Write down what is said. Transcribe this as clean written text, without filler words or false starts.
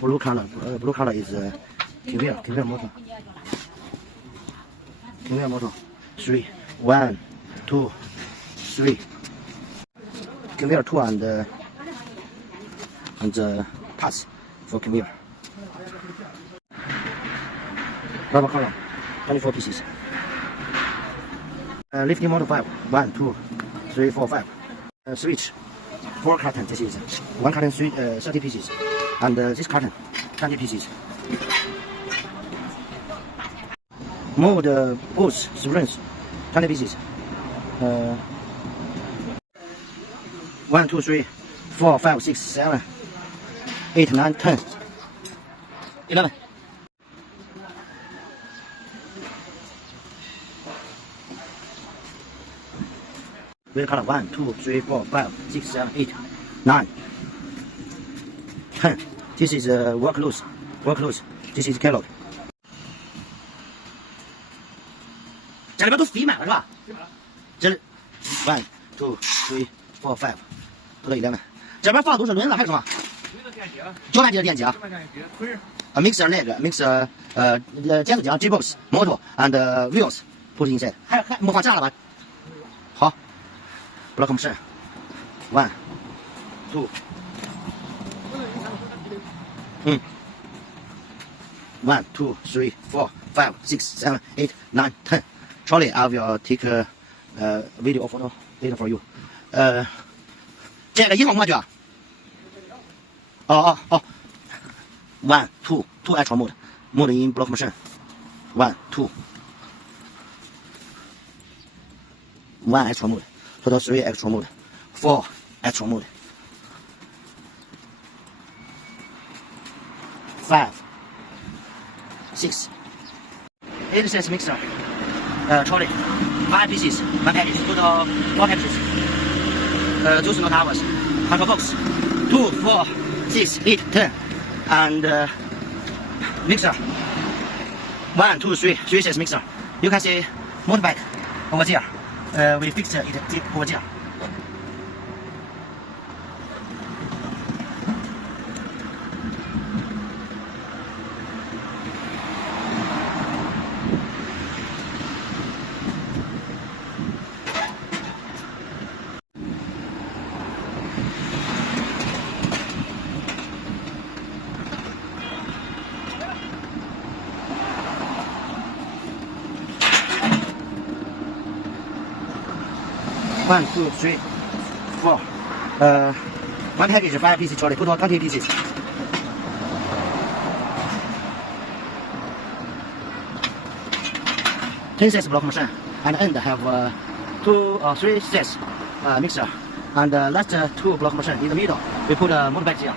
blue color is conveyor motor. Conveyor motor. 3, 1, 2, 3. Conveyor 2 and the pass for conveyor. Rubber column, 24 pieces. Lifting motor 5, 1, 2, 3, 4, 5. Switch, 4 carton. This is 1 carton 30 pieces, and this carton 20 pieces. Mold bolts, springs, 20 pieces. 1, 2, 3, 4, 5, 6, 7, 8, 9, 10, 11. We color 1, 2, 3, 4, 5, 6, 7, 8, 9, 10. This is work loose. This is catalogue. 这里边都肥满了是吧？这1, 2, 3, 4, 5，都到11。这边放的都是轮子还有什么？脚板机的电机啊。mixer leg, mixer 尖子桨 G-box, motor and wheels put inside. 还没放炸了吧？好。block machine. 1, 2. 1, 2, 3, 4, 5, 6, 7, 8, 9, 10. Trolley, I will take a video or photo later for you. 这个一号模具啊。1, 2, 2 extra mode. Mode in block machine. 1, 2. 1 extra mode. Total 3 extra mode. 4 extra mode. 5, 6. 86 mixer. Trolley. 5 pieces. 1 package. Total 4 packages. Those not hours. Control box. 2, 4, 6, 8, 10. And mixer. 1, 2, 3. 3 says mixer. You can see motorbike over there. We fixed it over there. One, 2, 3, 4. One package, 5 pieces trolley, total 20 pieces. Ten sets block machine, and end have 2 or 3 sets mixer, and last 2 block machine in the middle. We put a motorbike here.